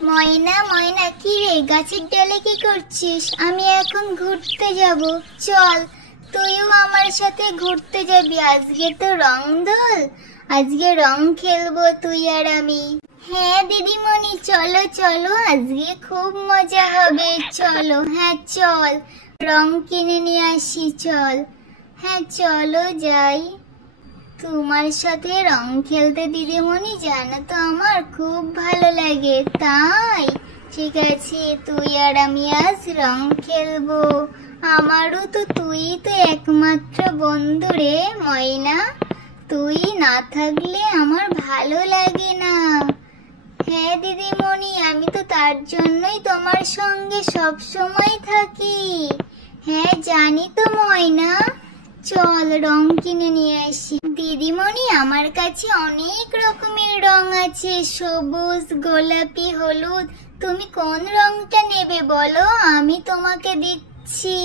ময়না ময়না, কি রে গাছের ডালে কি করছিস? আমি এখন ঘুরতে যাব, চল তুইও আমার সাথে ঘুরতে যাবি। আজকে তো রং দোল, আজকে রং খেলবো তুই আর আমি। হ্যাঁ দিদিমণি, চলো চলো, আজকে খুব মজা হবে। চলো, হ্যাঁ চল, রং কিনে নিয়ে আসি, চল। হ্যাঁ চলো যাই, তোমার সাথে রং খেলতে দিদিমণি জানো তো আমার খুব ভালো লাগে। তাই ঠিক আছে, তুই আর আমি আজ রং খেলবো। আমারও তো তুই তো একমাত্র বন্ধু রে ময়না, তুই না থাকলে আমার ভালো লাগে না। হ্যাঁ দিদিমণি, আমি তো তার জন্যই তোমার সঙ্গে সব সময় থাকি। হ্যাঁ জানি তো ময়না, চল রং কিনে নিয়ে আসি। দিদিমণি, আমার কাছে অনেক রকমের রং আছে, সবুজ, গোলাপি, হলুদ। তুমি কোন রংটা নেবে বলো, আমি তোমাকে দিচ্ছি।